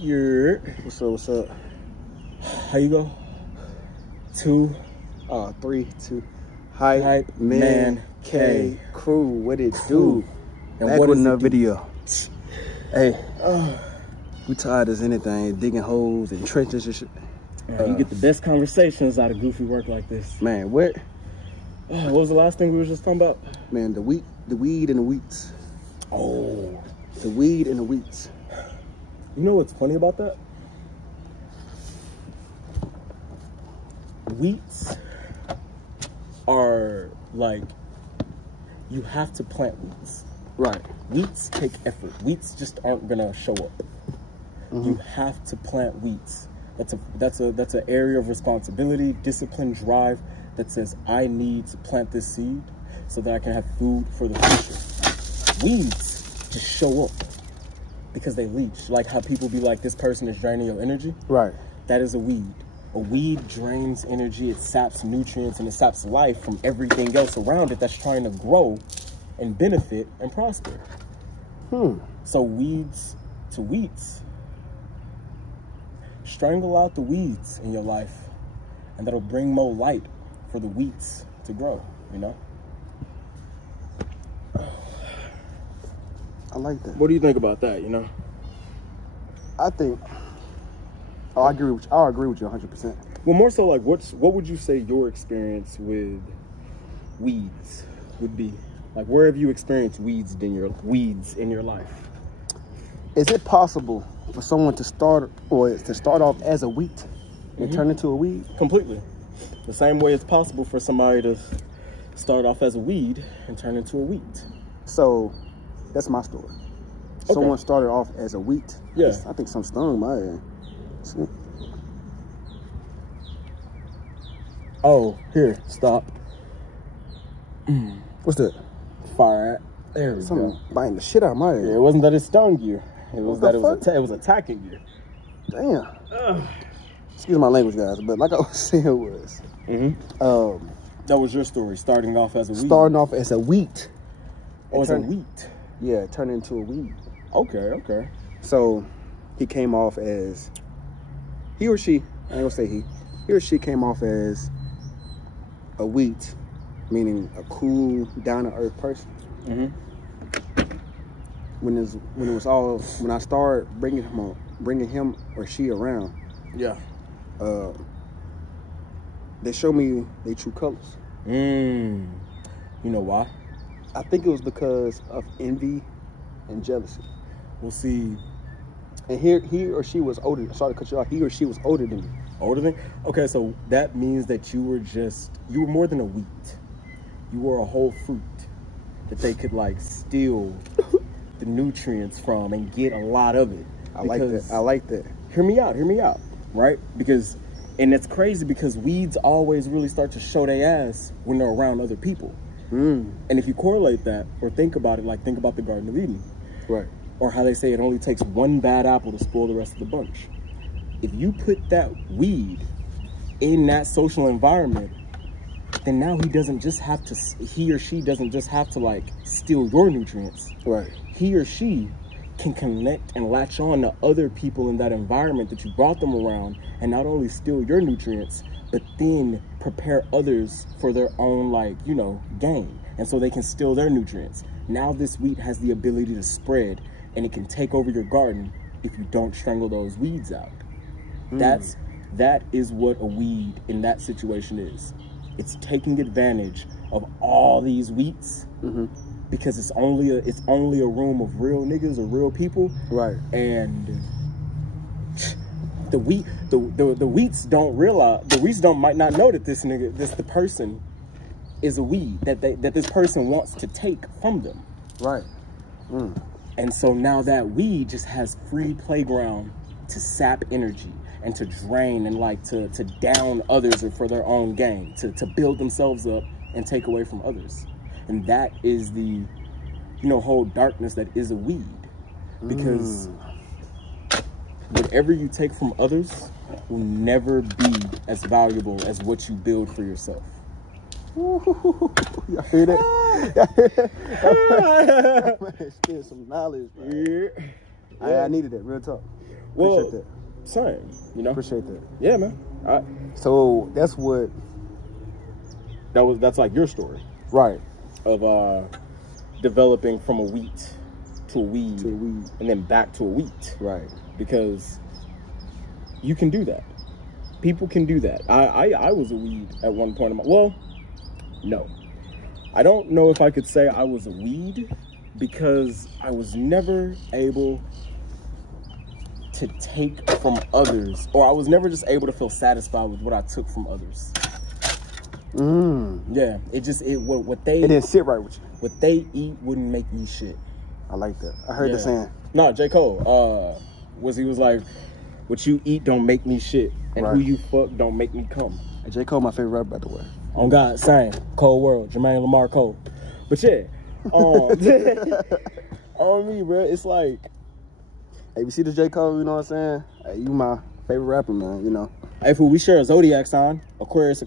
Yeah. What's up? What's up? How you go? 3, 2. Hype Man K crew. What it do? And back what with does it another do? video. Hey, we tired as anything, digging holes and trenches and shit. You get the best conversations out of goofy work like this. Man, what? What was the last thing we were just talking about? Man, the weed and the wheats. Oh, The weed and the wheats. you know what's funny about that? Wheats are like, you have to plant wheats. Right. Wheats take effort. Wheats just aren't gonna show up. You have to plant wheats. That's an area of responsibility, discipline, drive that says I need to plant this seed so that I can have food for the future. Weeds just show up because they leach. Like how people be like, this person is draining your energy. Right. That is a weed. A weed drains energy, it saps nutrients, and it saps life from everything else around it that's trying to grow and benefit and prosper. So weeds to wheats. Strangle out the weeds in your life, and that'll bring more light for the wheats to grow, you know? I like that. What do you think about that, you know? I think. I agree with you 100%. Well, more so like, what would you say your experience with weeds would be? Like, where have you experienced weeds in your life? Is it possible for someone to start off as a wheat and turn into a weed? Completely. The same way it's possible for somebody to start off as a weed and turn into a wheat. So that's my story. Okay. Someone started off as a wheat. Yeah. I think some stung my head. Oh, here, stop. What's that? Fire at. There we Something go. biting the shit out of my head. Yeah, it wasn't that it stung you. It was What that the it was attacking you. Damn. Excuse my language, guys, but like I was saying That was your story, starting off as a weed. starting off as a wheat. Oh, as a wheat. Yeah, turning into a weed. Okay. So he came off as, he or she or she came off as a wheat, meaning a cool, down-to-earth person. When I started bringing him or she around, Yeah. they showed me their true colors. You know why? I think it was because of envy and jealousy. We'll see. And he or she was older. Sorry to cut you off. He or she was older than me. Older than? Okay, so that means that you were more than a wheat. You were a whole fruit that they could like steal the nutrients from and get a lot of it. I like that. Hear me out, right? And it's crazy because weeds always really start to show their ass when they're around other people. And if you correlate that or think about it, like think about the Garden of Eden. Right. Or how they say it only takes one bad apple to spoil the rest of the bunch. If you put that weed in that social environment, then now he or she doesn't just have to like steal your nutrients. Right. He or she can connect and latch on to other people in that environment that you brought them around and not only steal your nutrients, but then prepare others for their own, like, you know, gain. And so they can steal their nutrients. Now this wheat has the ability to spread and it can take over your garden if you don't strangle those weeds out. That is what a weed in that situation is. It's taking advantage of all these wheats because it's only a room of real niggas or real people. Right. And the wheats don't realize, the wheats might not know that the person is a weed that this person wants to take from them. Right. And so now that weed just has free playground to sap energy and to drain and like to down others or for their own gain, to build themselves up and take away from others. And that is the, whole darkness that is a weed. Because whatever you take from others will never be as valuable as what you build for yourself. Y'all hear that? Man, spend some knowledge, bro. Yeah. I needed that, real talk. Well, Appreciate that. same, you know. Appreciate that. Yeah, man. So that's what. That's like your story Right. of developing from a wheat to a weed, To a weed. and then back to a wheat. Right. Because you can do that. People can do that. I was a weed at one point in my... Well, no. I don't know if I could say I was a weed because I was never able to take from others, or I was never just able to feel satisfied with what I took from others. Yeah, what they... It didn't sit right with you. What they eat wouldn't make me shit. I like that. I heard the saying. No, J. Cole, he was like, what you eat don't make me shit, and who you fuck don't make me come. Hey, J. Cole, my favorite rapper, by the way. On God, same. Cold World, Jermaine Lamar Cole. But yeah, on me, bro, it's like... Hey, you see the J. Cole, you know what I'm saying? Hey, you my favorite rapper, man, you know. Hey, fool, we share a zodiac sign. Aquarius.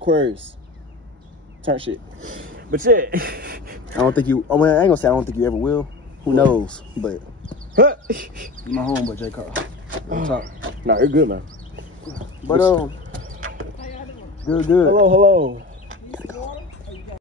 Turn shit. But yeah. I don't think you... I mean, I ain't gonna say I don't think you ever will. Who knows? But... You my homeboy, J. Cole. Real talk. Nah, you're good, man. But, good. Hello.